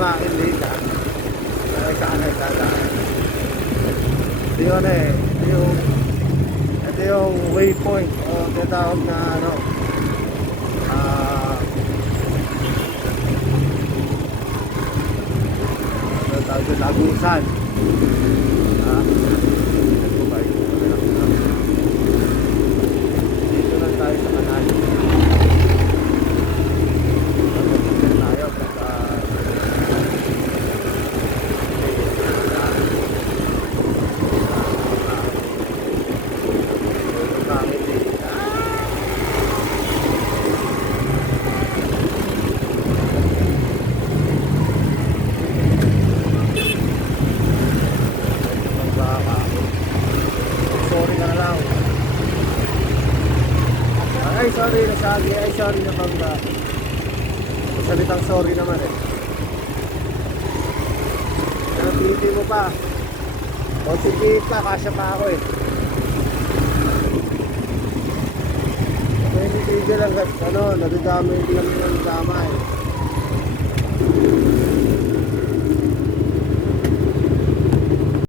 makikita. Ay sana dadaan. Ito yun eh. Ito yung waypoint o tinatawag na ano. Tawag sa Tagusan. Dito lang tayo sa kanal. Tayo sorry na lang. Ay, sorry na sagi. Ay, sorry na bangga. Salitang sorry naman eh. Pero pilipi mo pa. Concentrate ka, kasya pa ako eh. May hindi lang ano, nadadamay lang yung dama eh.